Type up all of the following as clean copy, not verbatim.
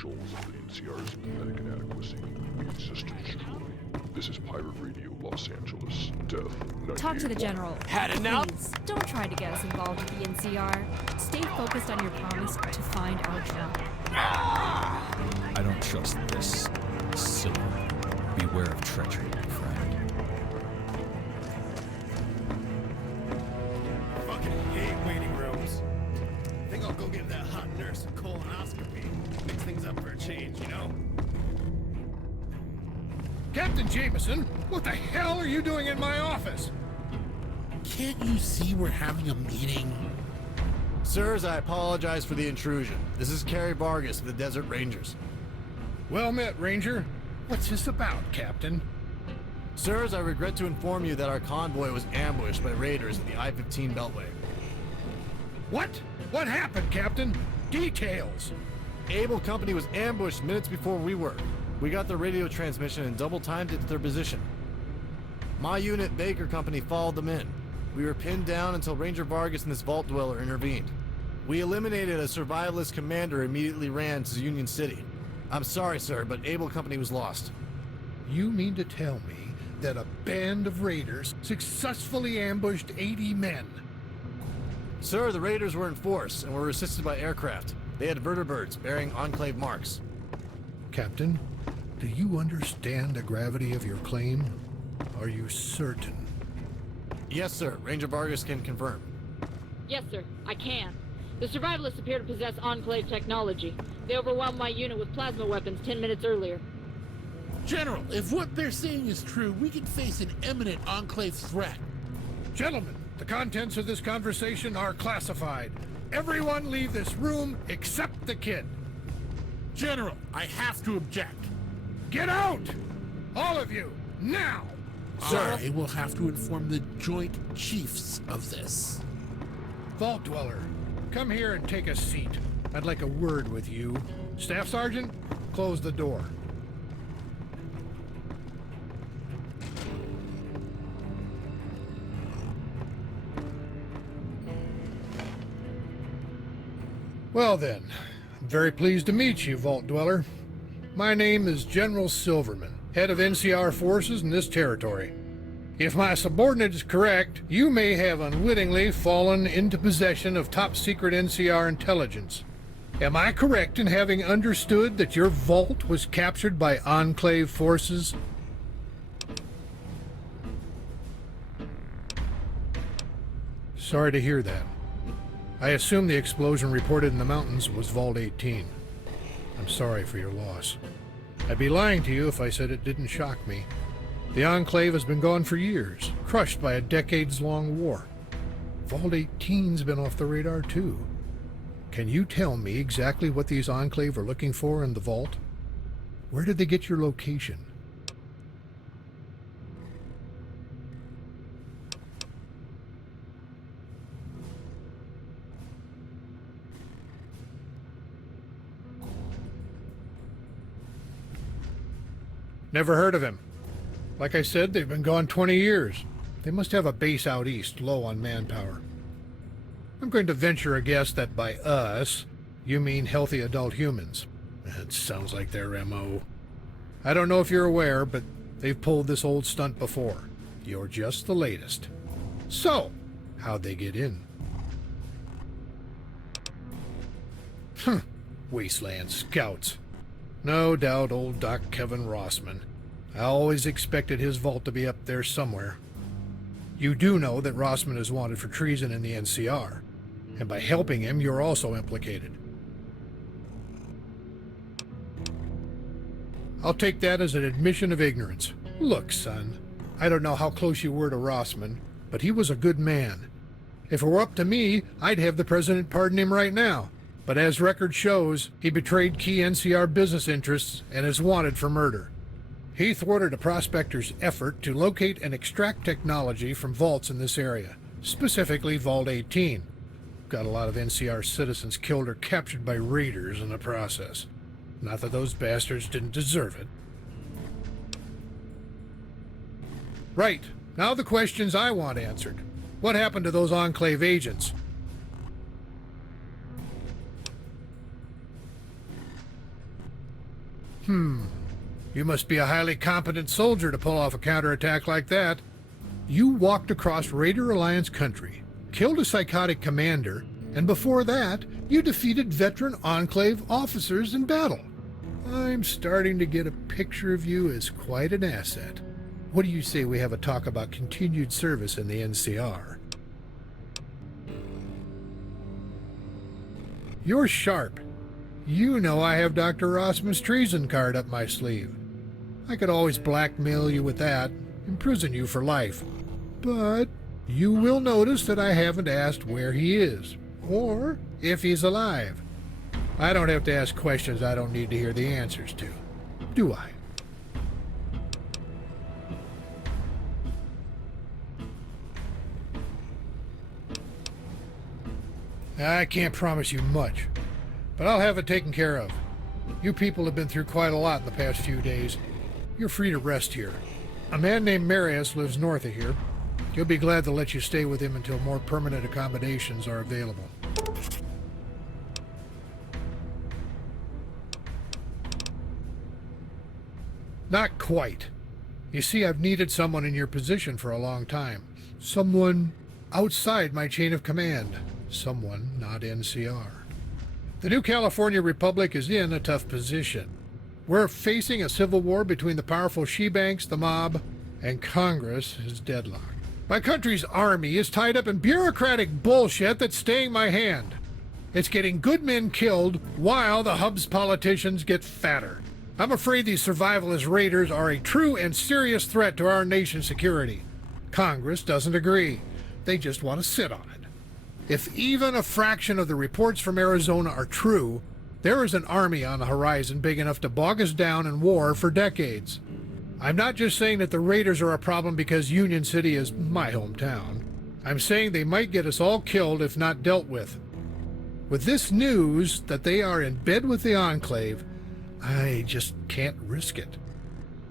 shoals of the NCR's medic inadequacy. We exist to destroy. This is Pirate Radio, Los Angeles. Death, 98. Talk to the General. Had enough? Please, don't try to get us involved with the NCR. Stay focused on your promise to find our Trump. I don't trust this. Silver. Beware of treachery, my friend. Fucking hate waiting rooms. Think I'll go give that hot nurse a colonoscopy. Mix things up for a change, you know? Captain Jameson, what the hell are you doing in my office? Can't you see we're having a meeting? Sirs, I apologize for the intrusion. This is Carrie Vargas of the Desert Rangers. Well met, Ranger. What's this about, Captain? Sirs, I regret to inform you that our convoy was ambushed by raiders in the I-15 Beltway. What? What happened, Captain? Details! Able Company was ambushed minutes before we were. We got their radio transmission and double-timed it to their position. My unit, Baker Company, followed them in. We were pinned down until Ranger Vargas and this Vault Dweller intervened. We eliminated a survivalist commander and immediately ran to Union City. I'm sorry, sir, but Able Company was lost. You mean to tell me that a band of raiders successfully ambushed 80 men? Sir, the raiders were in force and were assisted by aircraft. They had vertibirds bearing Enclave marks. Captain, do you understand the gravity of your claim? Are you certain? Yes, sir. Ranger Vargas can confirm. Yes, sir, I can. The survivalists appear to possess Enclave technology. They overwhelmed my unit with plasma weapons 10 minutes earlier. General, if what they're saying is true, we could face an imminent Enclave threat. Gentlemen, the contents of this conversation are classified. Everyone leave this room except the kid. General, I have to object. Get out! All of you, now! Sir, I will have to inform the Joint Chiefs of this. Vault Dweller, come here and take a seat. I'd like a word with you. Staff Sergeant, close the door. Well then, I'm very pleased to meet you, Vault Dweller. My name is General Silverman, head of NCR forces in this territory. If my subordinate is correct, you may have unwittingly fallen into possession of top-secret NCR intelligence. Am I correct in having understood that your vault was captured by Enclave forces? Sorry to hear that. I assume the explosion reported in the mountains was Vault 18. I'm sorry for your loss. I'd be lying to you if I said it didn't shock me. The Enclave has been gone for years, crushed by a decades-long war. Vault 18's been off the radar too. Can you tell me exactly what these Enclave are looking for in the vault? Where did they get your location? Never heard of him. Like I said, they've been gone 20 years. They must have a base out east, low on manpower. I'm going to venture a guess that by us, you mean healthy adult humans. That sounds like their MO. I don't know if you're aware, but they've pulled this old stunt before. You're just the latest. So, how'd they get in? Wasteland scouts. No doubt old Doc Kevin Rossman. I always expected his vault to be up there somewhere. You do know that Rossman is wanted for treason in the NCR, and by helping him, you're also implicated. I'll take that as an admission of ignorance. Look, son, I don't know how close you were to Rossman, but he was a good man. If it were up to me, I'd have the president pardon him right now. But as record shows, he betrayed key NCR business interests and is wanted for murder. He thwarted a prospector's effort to locate and extract technology from vaults in this area, specifically Vault 18. Got a lot of NCR citizens killed or captured by raiders in the process. Not that those bastards didn't deserve it. Right, now the questions I want answered. What happened to those Enclave agents? You must be a highly competent soldier to pull off a counterattack like that. You walked across Raider Alliance country, killed a psychotic commander, and before that, you defeated veteran Enclave officers in battle. I'm starting to get a picture of you as quite an asset. What do you say we have a talk about continued service in the NCR? You're sharp. You know I have Dr. Rossman's treason card up my sleeve. I could always blackmail you with that, imprison you for life. But you will notice that I haven't asked where he is, or if he's alive. I don't have to ask questions I don't need to hear the answers to, do I? I can't promise you much, but I'll have it taken care of. You people have been through quite a lot in the past few days. You're free to rest here. A man named Marius lives north of here. He'll be glad to let you stay with him until more permanent accommodations are available. Not quite. You see, I've needed someone in your position for a long time. Someone outside my chain of command. Someone not NCR. The new California Republic is in a tough position. We're facing a civil war between the powerful she-banks, the mob, and Congress is deadlocked. My country's army is tied up in bureaucratic bullshit that's staying my hand. It's getting good men killed while the hub's politicians get fatter. I'm afraid these survivalist raiders are a true and serious threat to our nation's security. Congress doesn't agree. They just want to sit on it. If even a fraction of the reports from Arizona are true, there is an army on the horizon big enough to bog us down in war for decades. I'm not just saying that the raiders are a problem because Union City is my hometown. I'm saying they might get us all killed if not dealt with. With this news that they are in bed with the Enclave, I just can't risk it.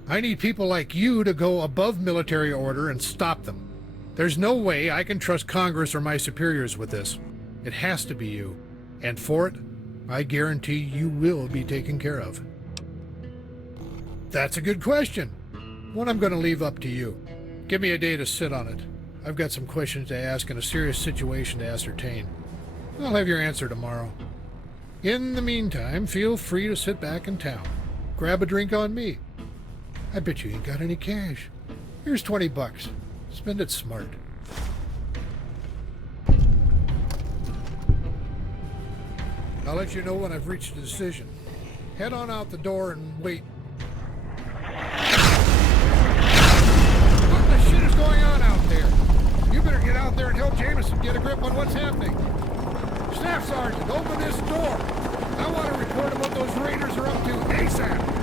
I need people like you to go above military order and stop them. There's no way I can trust Congress or my superiors with this. It has to be you. And for it, I guarantee you will be taken care of. That's a good question. One I'm going to leave up to you. Give me a day to sit on it. I've got some questions to ask and a serious situation to ascertain. I'll have your answer tomorrow. In the meantime, feel free to sit back in town. Grab a drink on me. I bet you ain't got any cash. Here's $20. Spend it smart. I'll let you know when I've reached a decision. Head on out the door and wait. What the shit is going on out there? You better get out there and help Jameson get a grip on what's happening. Staff Sergeant, open this door. I want to report on what those raiders are up to ASAP.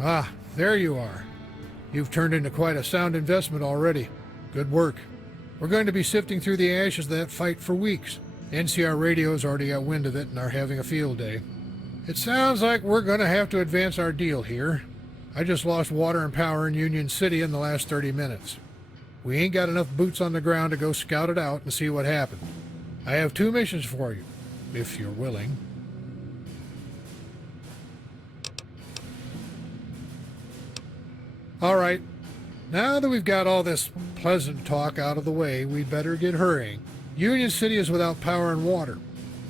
Ah, there you are. You've turned into quite a sound investment already. Good work. We're going to be sifting through the ashes of that fight for weeks. NCR Radio's already got wind of it and are having a field day. It sounds like we're going to have to advance our deal here. I just lost water and power in Union City in the last 30 minutes. We ain't got enough boots on the ground to go scout it out and see what happened. I have 2 missions for you, if you're willing. All right. Now that we've got all this pleasant talk out of the way, we'd better get hurrying. Union City is without power and water.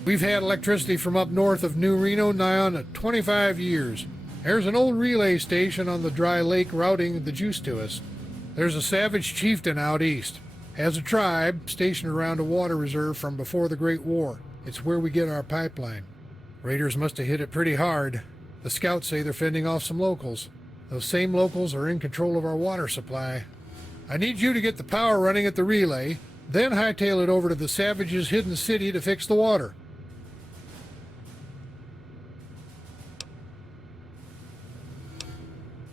We've had electricity from up north of New Reno nigh on to 25 years. There's an old relay station on the dry lake routing the juice to us. There's a savage chieftain out east. Has a tribe stationed around a water reserve from before the Great War. It's where we get our pipeline. Raiders must have hit it pretty hard. The scouts say they're fending off some locals. Those same locals are in control of our water supply. I need you to get the power running at the relay, then hightail it over to the Savages' hidden city to fix the water.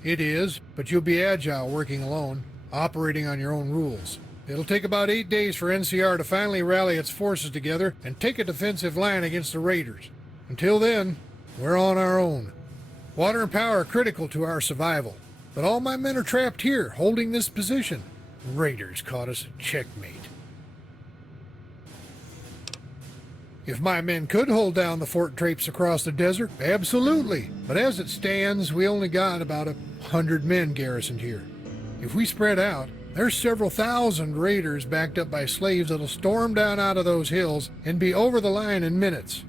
It is, but you'll be agile working alone, operating on your own rules. It'll take about 8 days for NCR to finally rally its forces together and take a defensive line against the Raiders. Until then, we're on our own. Water and power are critical to our survival, but all my men are trapped here, holding this position. Raiders caught us a checkmate. If my men could hold down the fort traps across the desert, absolutely. But as it stands, we only got about 100 men garrisoned here. If we spread out, there's several thousand raiders backed up by slaves that'll storm down out of those hills and be over the line in minutes.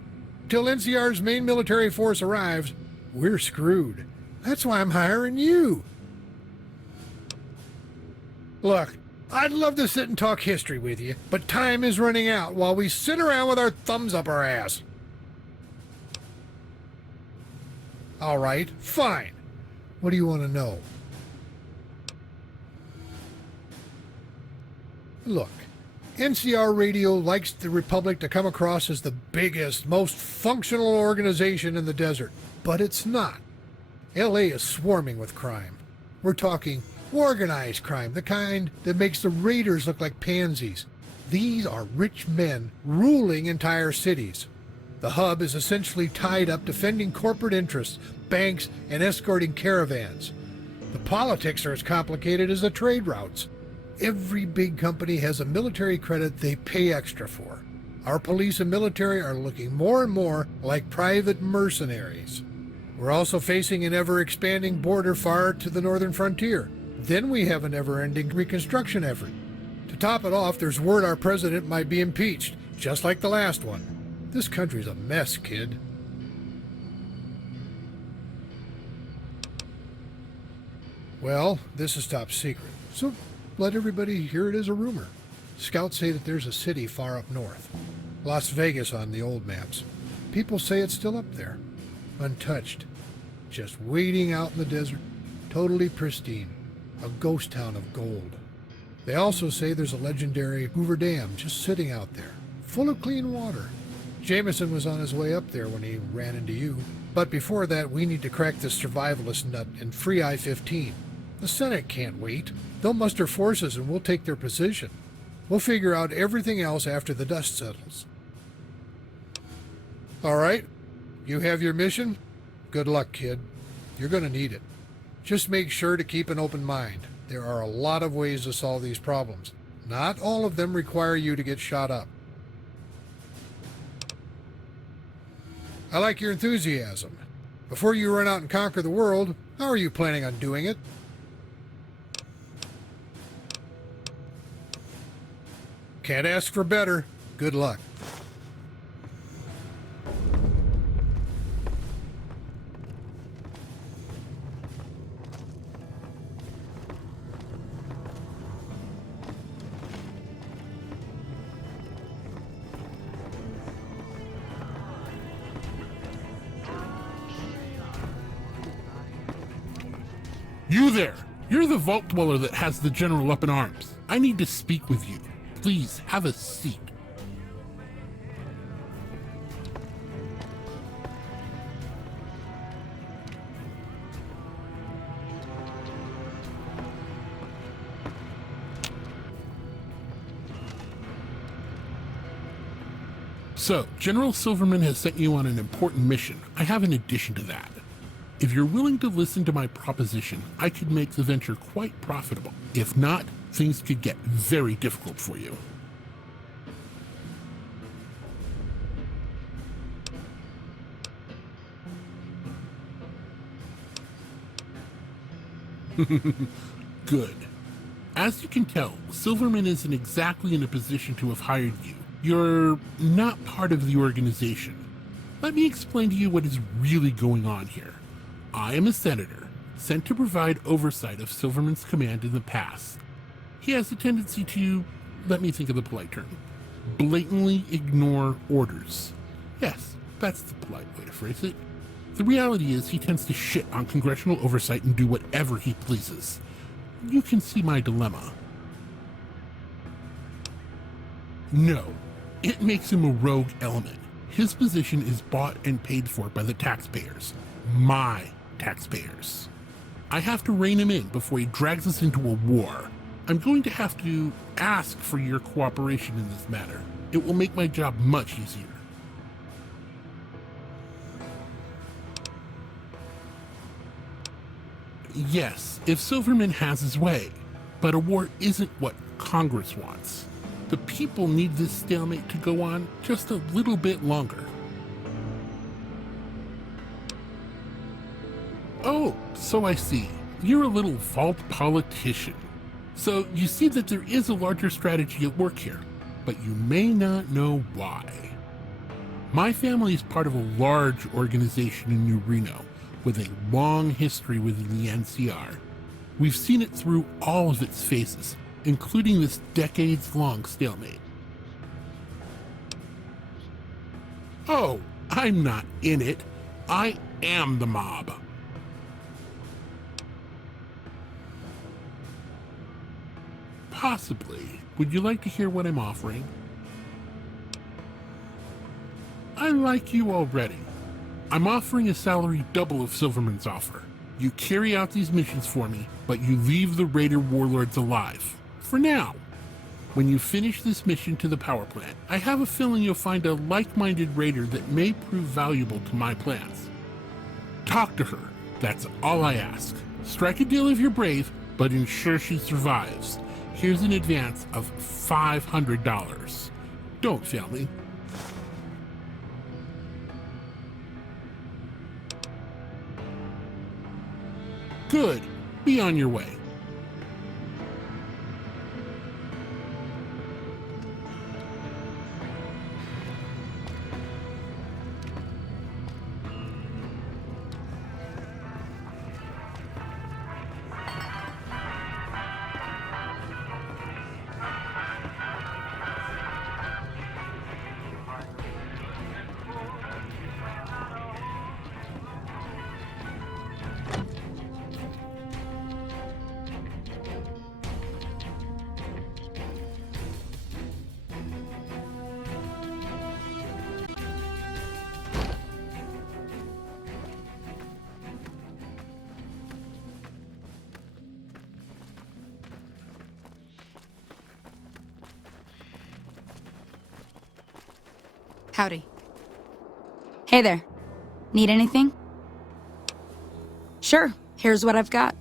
Till NCR's main military force arrives, we're screwed. That's why I'm hiring you. Look, I'd love to sit and talk history with you, but time is running out while we sit around with our thumbs up our ass. All right, fine. What do you want to know? Look, NCR Radio likes the Republic to come across as the biggest, most functional organization in the desert, but it's not. LA is swarming with crime. We're talking organized crime, the kind that makes the raiders look like pansies. These are rich men ruling entire cities. The hub is essentially tied up defending corporate interests, banks, and escorting caravans. The politics are as complicated as the trade routes. Every big company has a military credit they pay extra for. Our police and military are looking more and more like private mercenaries. We're also facing an ever-expanding border far to the northern frontier. Then we have a never-ending reconstruction effort. To top it off, there's word our president might be impeached, just like the last one. This country's a mess, kid. Well, this is top secret, so let everybody hear it as a rumor. Scouts say that there's a city far up north. Las Vegas on the old maps. People say it's still up there. Untouched. Just waiting out in the desert. Totally pristine. A ghost town of gold. They also say there's a legendary Hoover Dam just sitting out there, full of clean water. Jameson was on his way up there when he ran into you. But before that, we need to crack this survivalist nut and free I-15. The Senate can't wait. They'll muster forces and we'll take their position. We'll figure out everything else after the dust settles. All right, you have your mission? Good luck, kid. You're going to need it. Just make sure to keep an open mind. There are a lot of ways to solve these problems. Not all of them require you to get shot up. I like your enthusiasm. Before you run out and conquer the world, how are you planning on doing it? Can't ask for better. Good luck. You there! You're the vault dweller that has the general up in arms. I need to speak with you. Please, have a seat. So, General Silverman has sent you on an important mission. I have an addition to that. If you're willing to listen to my proposition, I could make the venture quite profitable. If not, things could get very difficult for you. Good. As you can tell, Silverman isn't exactly in a position to have hired you. You're not part of the organization. Let me explain to you what is really going on here. I am a senator, sent to provide oversight of Silverman's command in the past. He has a tendency to, let me think of the polite term, blatantly ignore orders. Yes, that's the polite way to phrase it. The reality is he tends to shit on congressional oversight and do whatever he pleases. You can see my dilemma. No, it makes him a rogue element. His position is bought and paid for by the taxpayers. My taxpayers. I have to rein him in before he drags us into a war. I'm going to have to ask for your cooperation in this matter. It will make my job much easier. Yes, if Silverman has his way, but a war isn't what Congress wants. The people need this stalemate to go on just a little bit longer. Oh, so I see. You're a little vault politician. So you see that there is a larger strategy at work here, but you may not know why. My family is part of a large organization in New Reno, with a long history within the NCR. We've seen it through all of its phases, including this decades-long stalemate. Oh, I'm not in it. I am the mob. Possibly. Would you like to hear what I'm offering? I like you already. I'm offering a salary double of Silverman's offer. You carry out these missions for me, but you leave the Raider warlords alive. For now. When you finish this mission to the power plant, I have a feeling you'll find a like-minded Raider that may prove valuable to my plans. Talk to her. That's all I ask. Strike a deal if you're brave, but ensure she survives. Here's an advance of $500. Don't fail me. Good. Be on your way. Howdy. Hey there. Need anything? Sure, here's what I've got.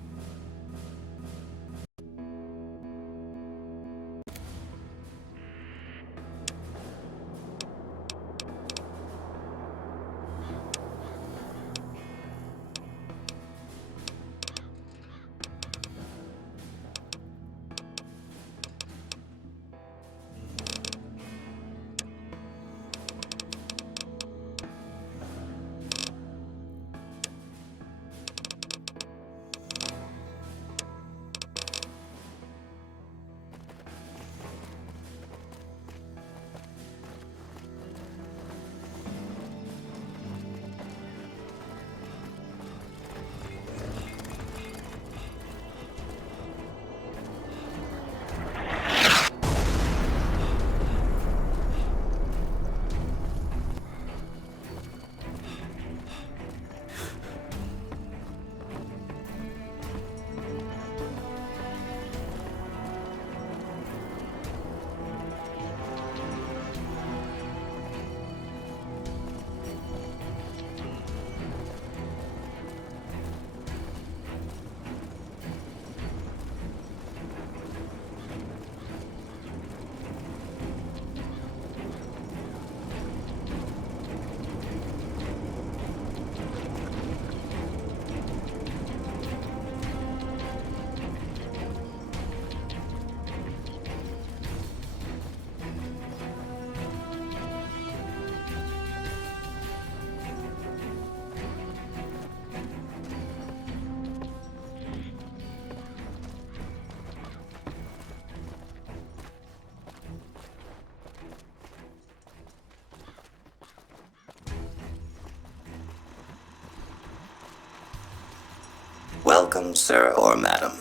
Welcome, sir or madam.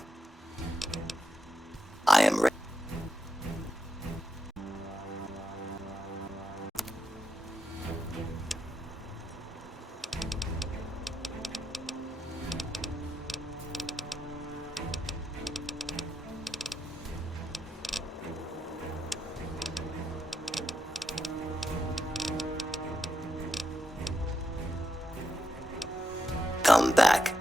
I am ready. Come back.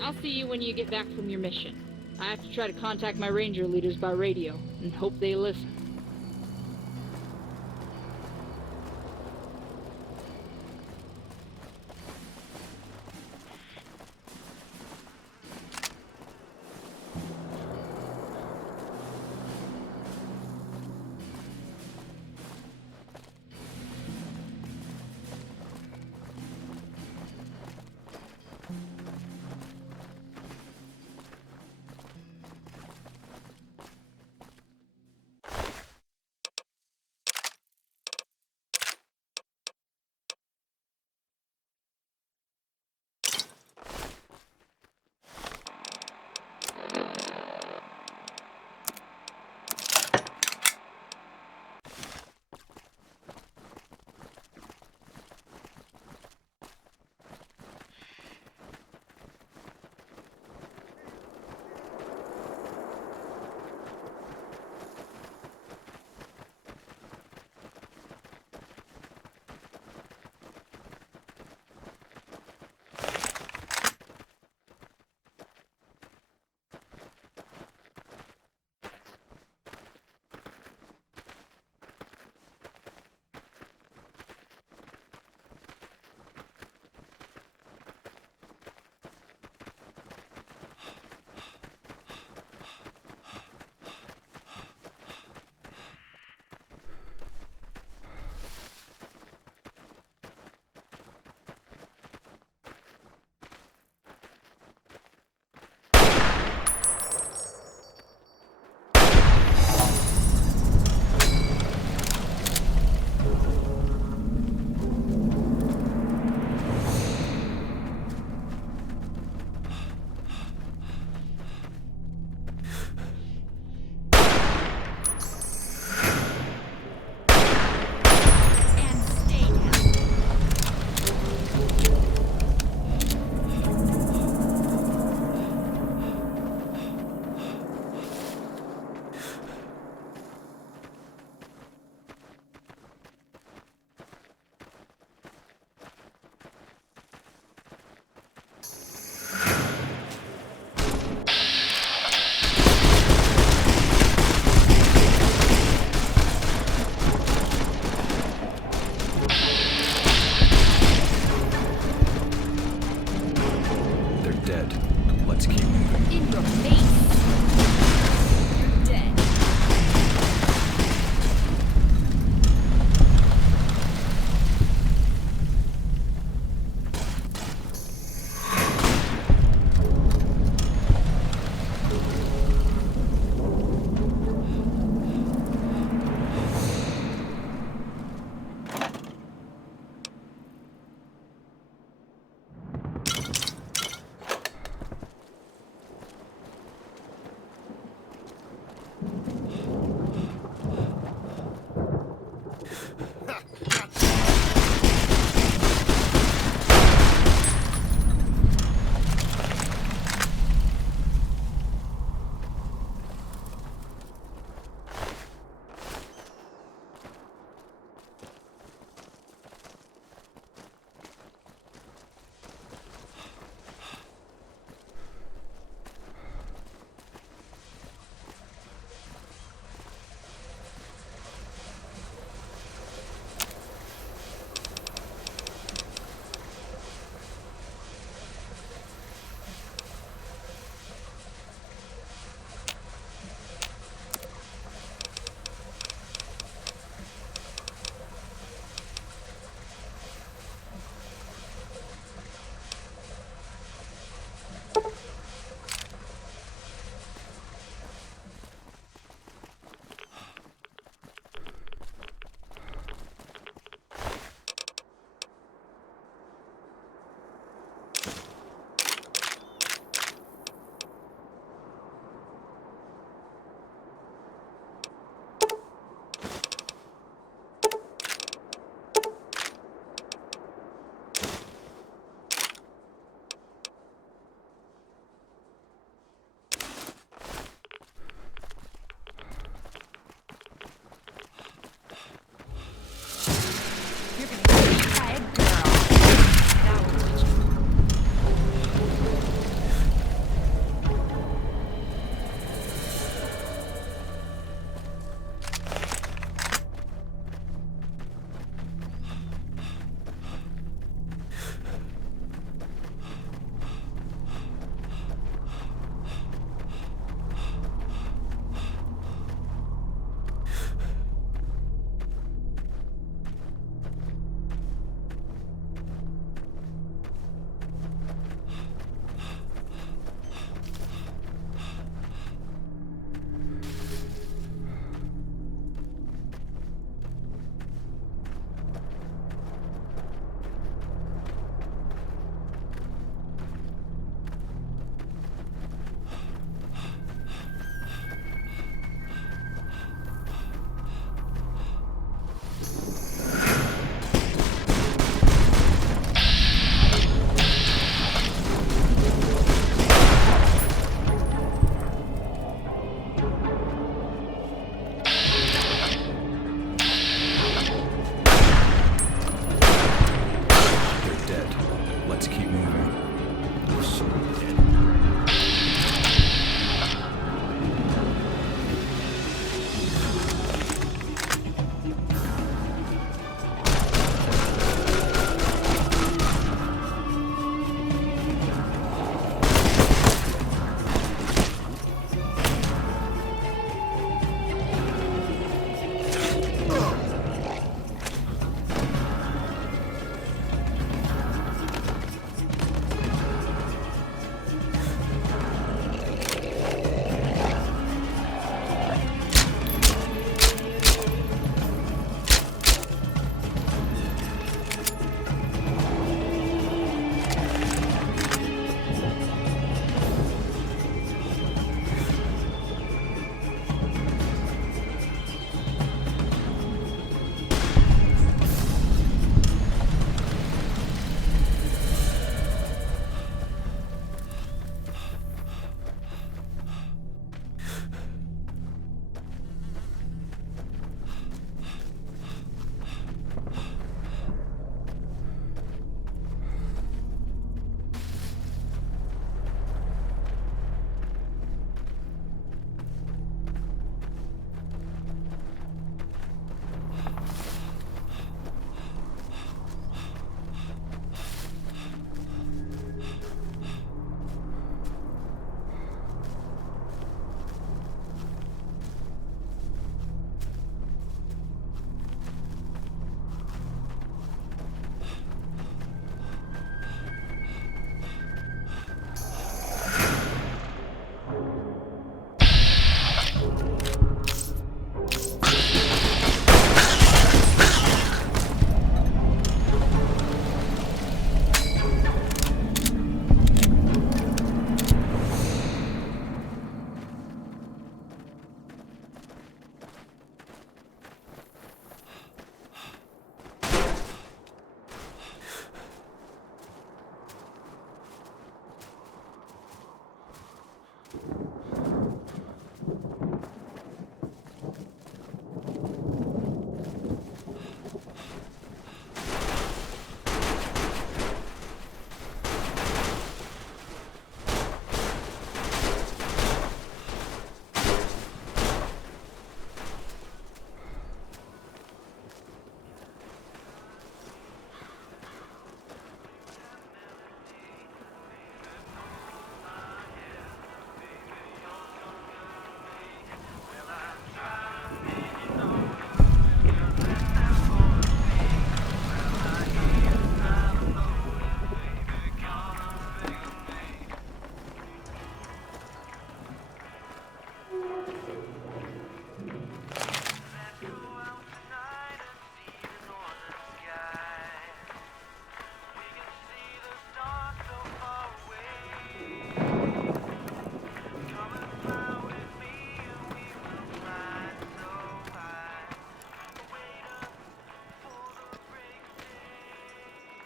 I'll see you when you get back from your mission. I have to try to contact my ranger leaders by radio, and hope they listen.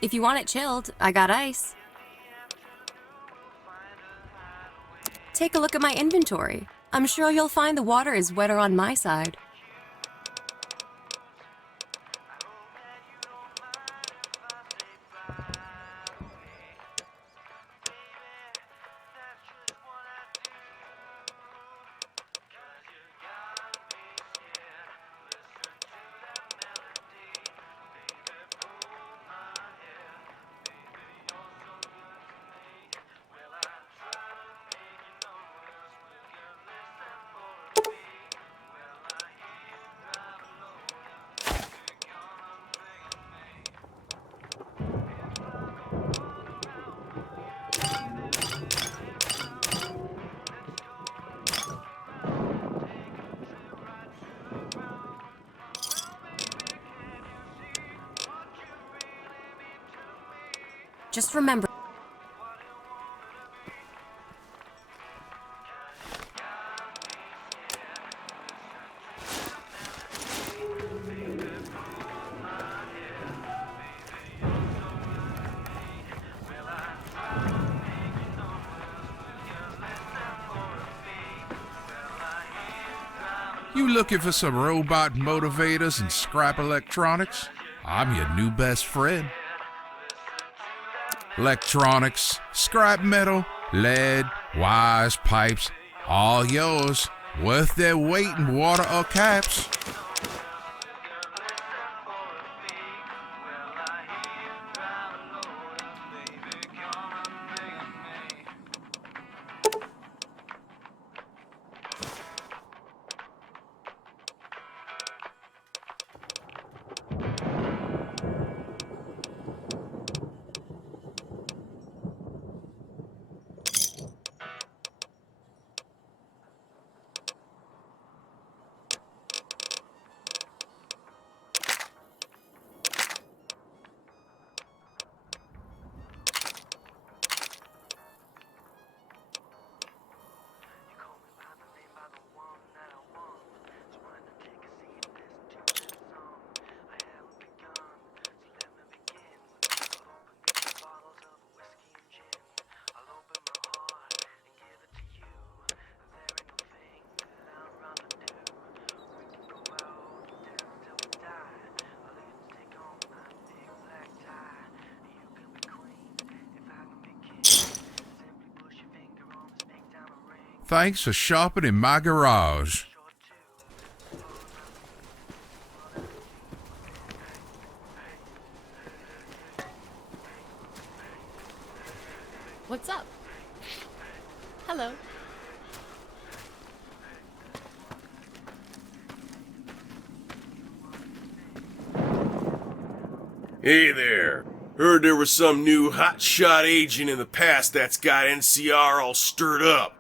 If you want it chilled, I got ice. Take a look at my inventory. I'm sure you'll find the water is wetter on my side. Just remember. You looking for some robot motivators and scrap electronics? I'm your new best friend. Electronics, scrap metal, lead, wires, pipes, all yours, worth their weight in water or caps. Thanks for shopping in my garage. What's up? Hello. Hey there. Heard there was some new hotshot agent in the past that's got NCR all stirred up.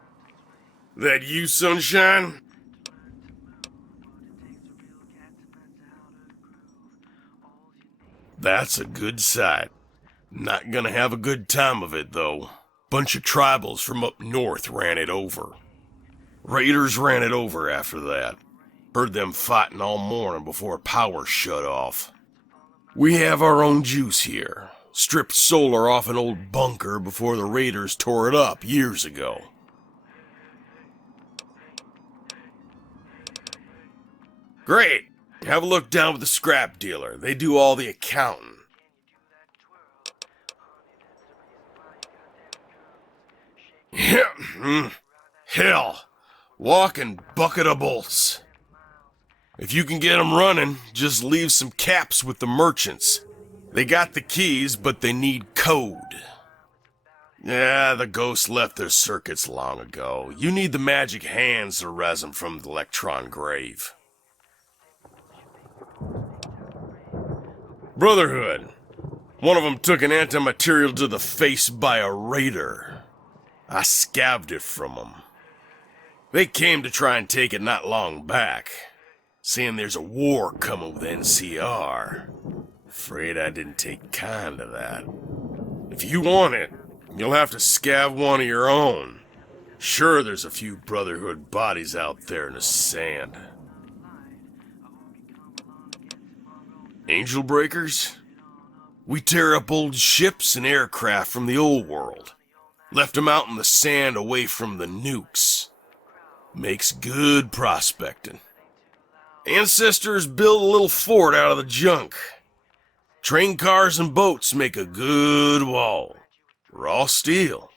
That you, Sunshine? That's a good sight. Not gonna have a good time of it, though. Bunch of tribals from up north ran it over. Raiders ran it over after that. Heard them fighting all morning before power shut off. We have our own juice here. Stripped solar off an old bunker before the Raiders tore it up years ago. Great! Have a look down with the scrap dealer. They do all the accounting. Hell! Walking bucket of bolts. If you can get them running, just leave some caps with the merchants. They got the keys, but they need code. Yeah, the ghosts left their circuits long ago. You need the magic hands to res them from the electron grave. Brotherhood. One of them took an antimaterial to the face by a raider. I scabbed it from them. They came to try and take it not long back, saying there's a war coming with NCR. Afraid I didn't take kind to that. If you want it, you'll have to scab one of your own. Sure, there's a few Brotherhood bodies out there in the sand. Angel breakers? We tear up old ships and aircraft from the old world. Left them out in the sand away from the nukes. Makes good prospecting. Ancestors built a little fort out of the junk. Train cars and boats make a good wall. Raw steel.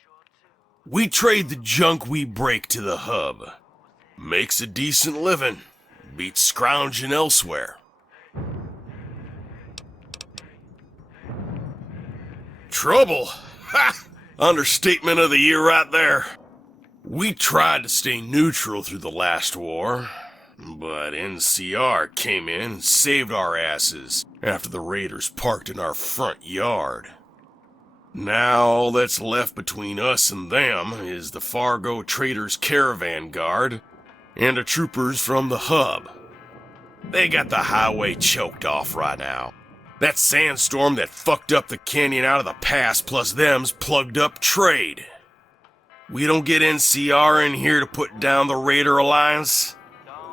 We trade the junk we break to the hub. Makes a decent living. Beats scrounging elsewhere. Trouble? Ha! Understatement of the year right there. We tried to stay neutral through the last war, but NCR came in and saved our asses after the raiders parked in our front yard. Now all that's left between us and them is the Fargo Traders Caravan Guard and the troopers from the hub. They got the highway choked off right now. That sandstorm that fucked up the canyon out of the pass plus them's plugged up trade. We don't get NCR in here to put down the Raider Alliance,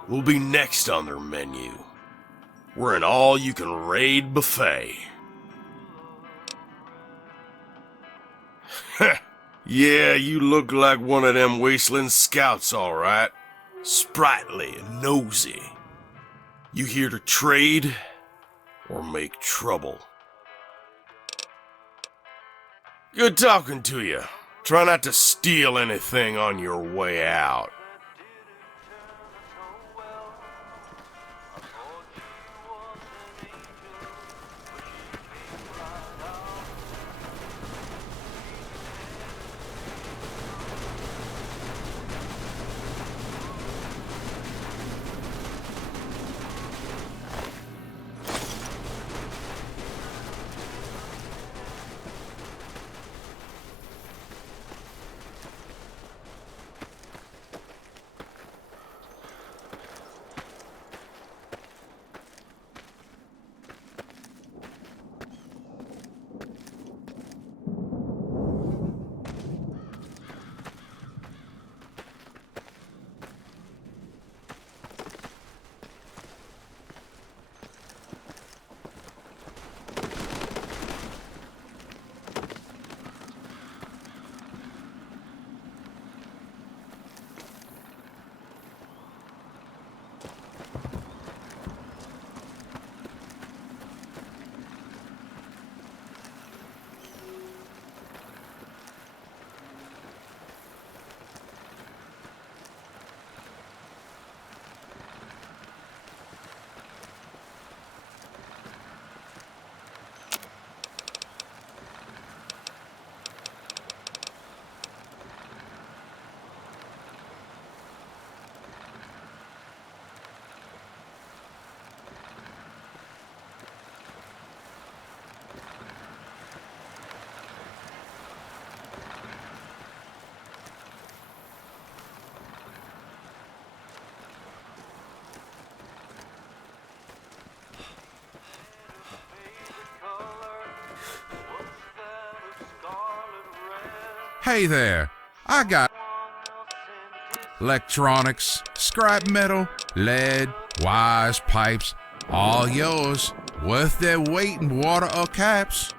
we'll be next on their menu. We're an all-you-can-raid buffet. Yeah, you look like one of them wasteland scouts, all right. Sprightly and nosy. You here to trade or make trouble? Good talking to you. Try not to steal anything on your way out. Hey there, I got electronics, scrap metal, lead, wires, pipes, all yours, worth their weight in water or caps.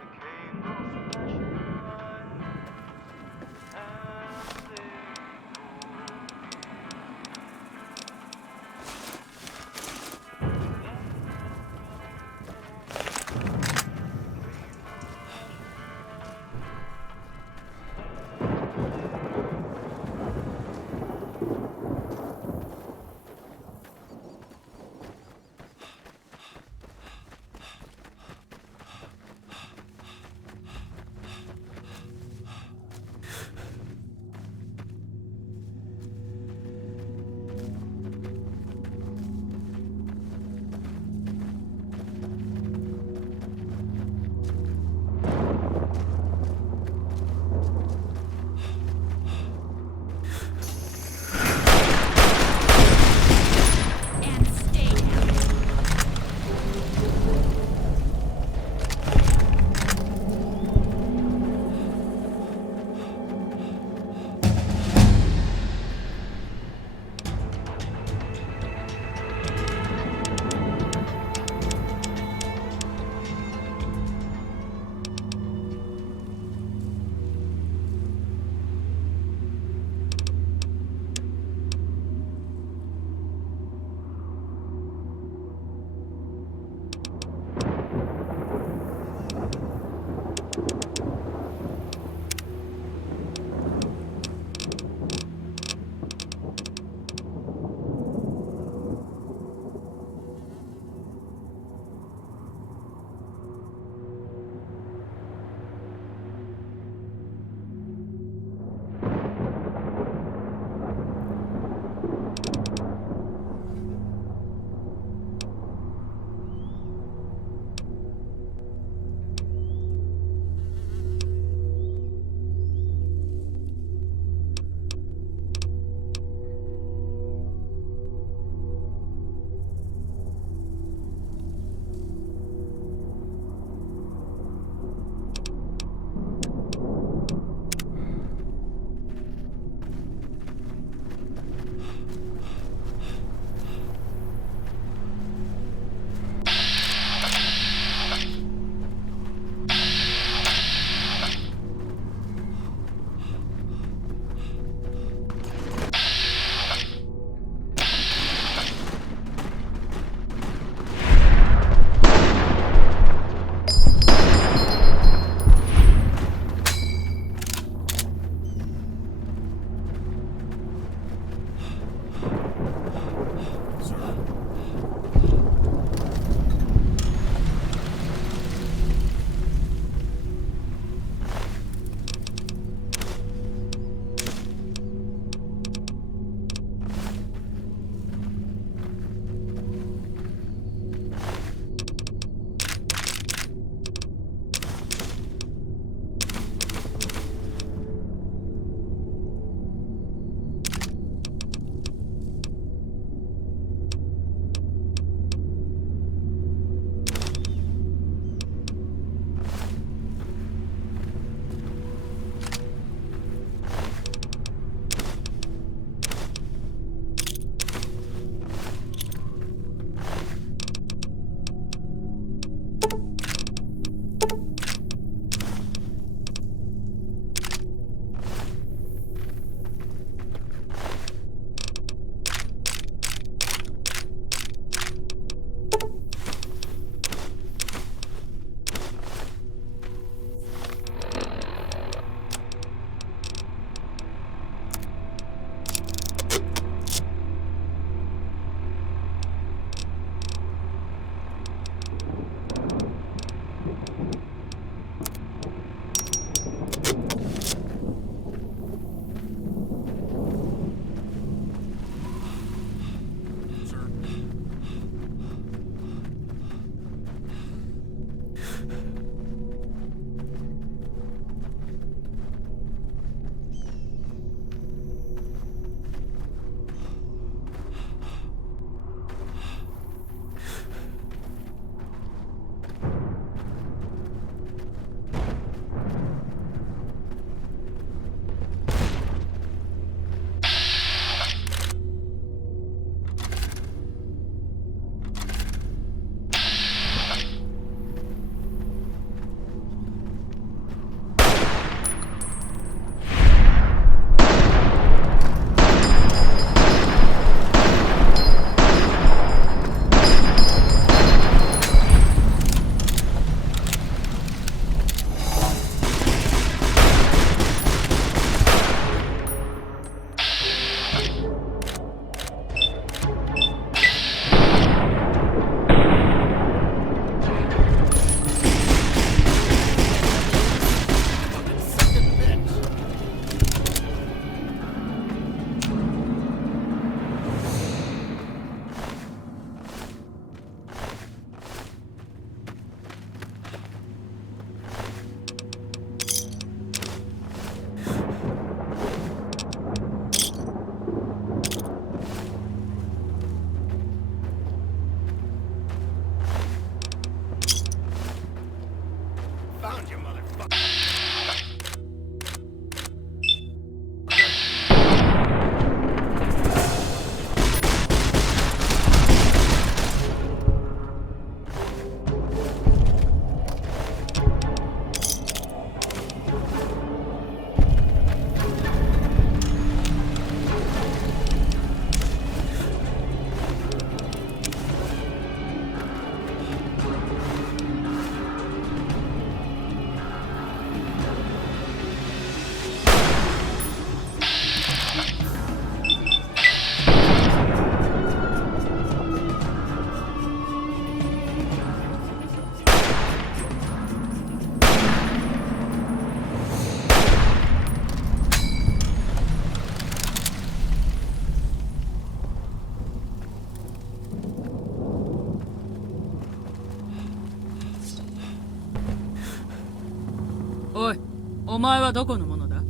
お前はどこのものだ？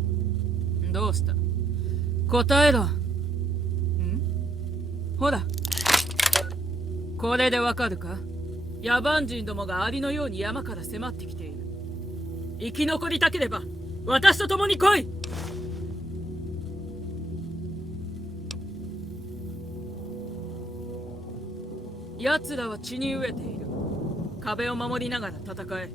どうした？答えろ。ほら。これでわかるか？野蛮人どもがアリのように山から迫ってきている。生き残りたければ、私と共に来い！奴らは血に飢えている。壁を守りながら戦え。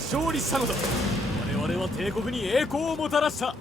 勝利したのだ。我々は帝国に栄光をもたらした。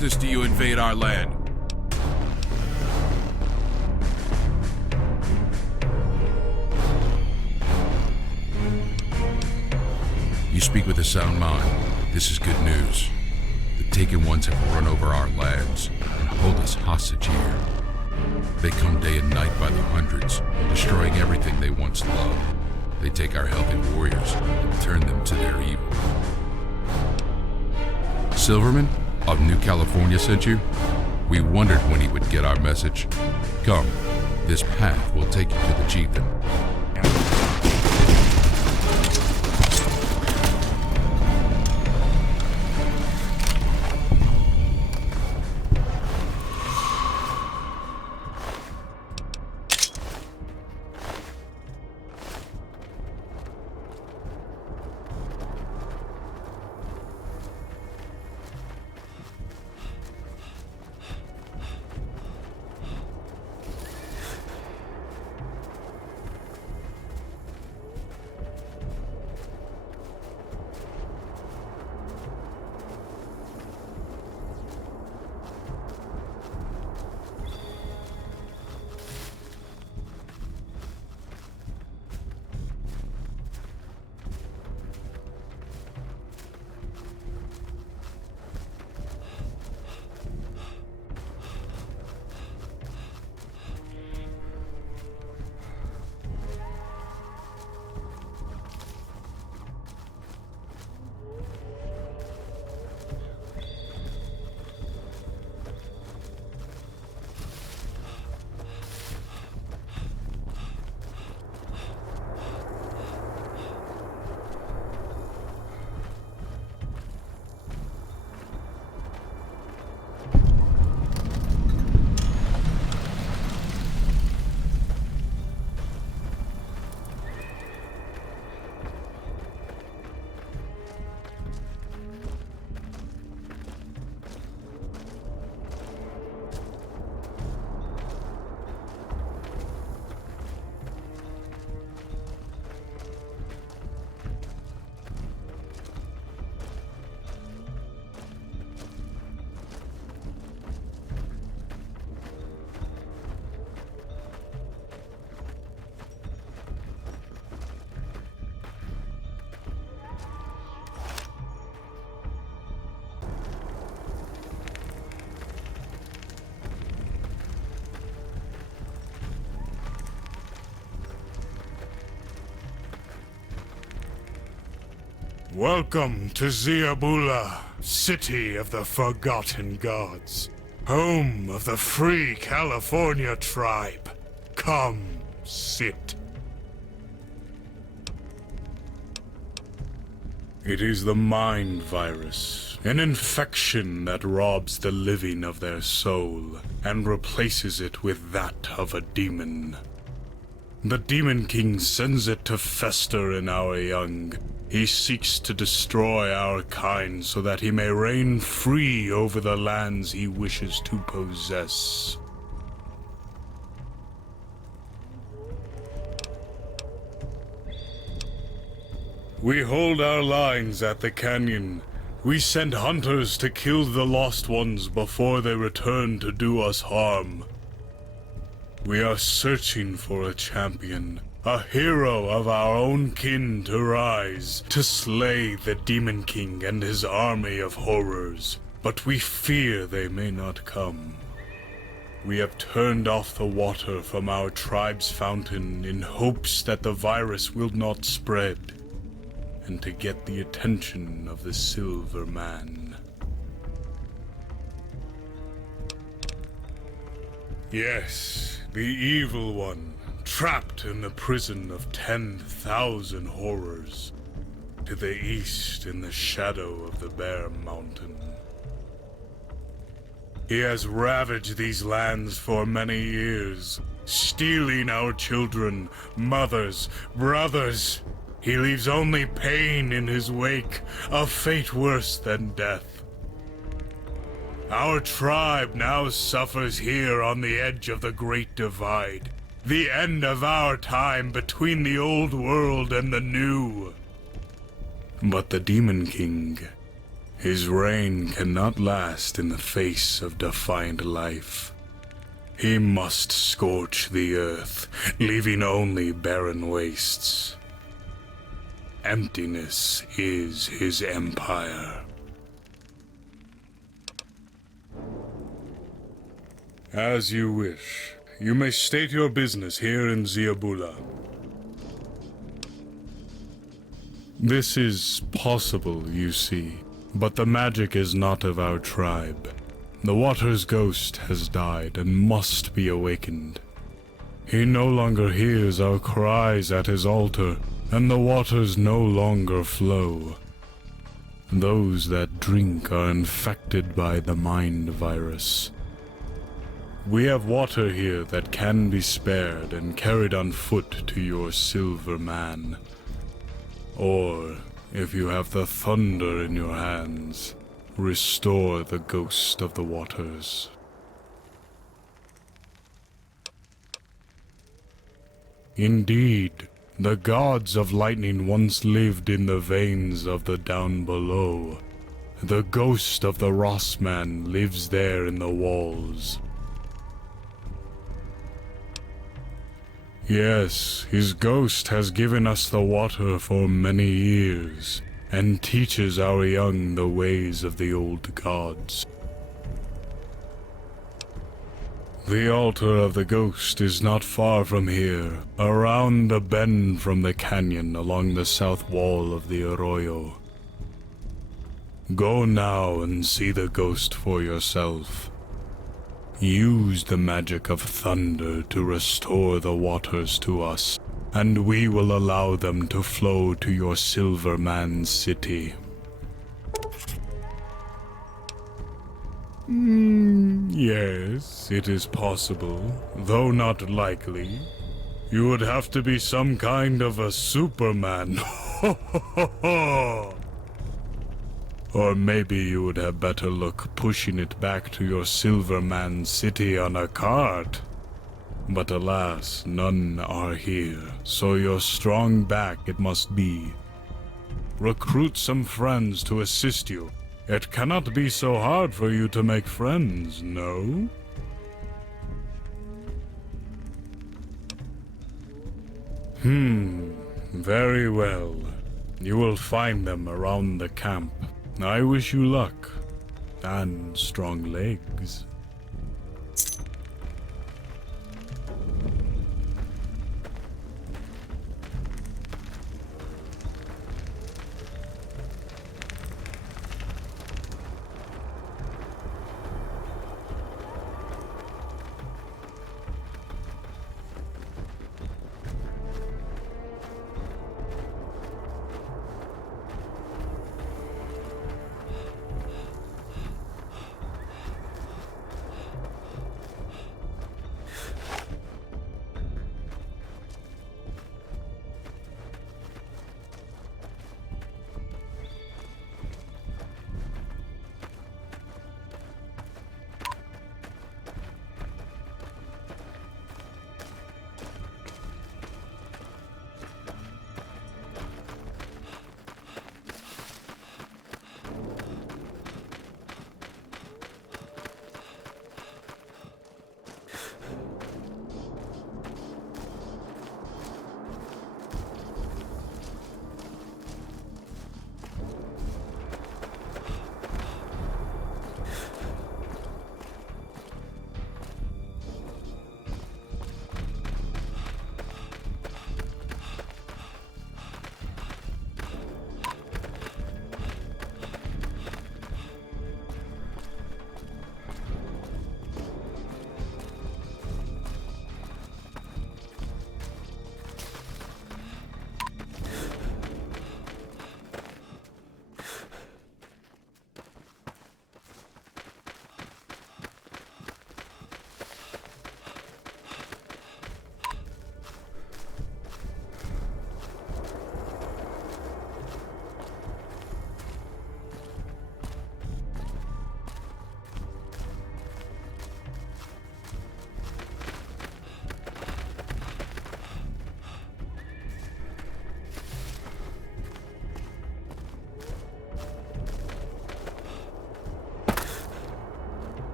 business do you invade our land? You speak with a sound mind. This is good news. The Taken Ones have run over our lands and hold us hostage here. They come day and night by the hundreds, destroying everything they once loved. They take our healthy warriors and turn them to their evil. Silverman of New California sent you? We wondered when he would get our message. Come, this path will take you to the chieftain. Welcome to Ziabula, city of the forgotten gods, home of the free California tribe. Come, sit. It is the mind virus, an infection that robs the living of their soul and replaces it with that of a demon. The Demon King sends it to fester in our young. He seeks to destroy our kind so that he may reign free over the lands he wishes to possess. We hold our lines at the canyon. We send hunters to kill the lost ones before they return to do us harm. We are searching for a champion, a hero of our own kin to rise, to slay the Demon King and his army of horrors. But we fear they may not come. We have turned off the water from our tribe's fountain in hopes that the virus will not spread, and to get the attention of the Silver Man. Yes, the evil one, trapped in the prison of 10,000 horrors, to the east in the shadow of the Bear Mountain. He has ravaged these lands for many years, stealing our children, mothers, brothers. He leaves only pain in his wake, a fate worse than death. Our tribe now suffers here on the edge of the Great Divide, the end of our time between the old world and the new. But the Demon King His reign cannot last in the face of defiant life. He must scorch the earth, leaving only barren wastes. Emptiness is his empire. As you wish. You may state your business here in Ziabula. This is possible, you see, but the magic is not of our tribe. The water's ghost has died and must be awakened. He no longer hears our cries at his altar, and the waters no longer flow. Those that drink are infected by the mind virus. We have water here that can be spared and carried on foot to your silver man. Or, if you have the thunder in your hands, restore the ghost of the waters. Indeed, the gods of lightning once lived in the veins of the down below. The ghost of the Rossman lives there in the walls. Yes, his ghost has given us the water for many years, and teaches our young the ways of the old gods. The altar of the ghost is not far from here, around the bend from the canyon along the south wall of the arroyo. Go now and see the ghost for yourself. Use the magic of thunder to restore the waters to us, and we will allow them to flow to your Silverman city. Yes, it is possible, though not likely. You would have to be some kind of a Superman. Or maybe you would have better luck pushing it back to your Silverman city on a cart. But alas, none are here, so your strong back it must be. Recruit some friends to assist you. It cannot be so hard for you to make friends, no? Very well. You will find them around the camp. I wish you luck, and strong legs.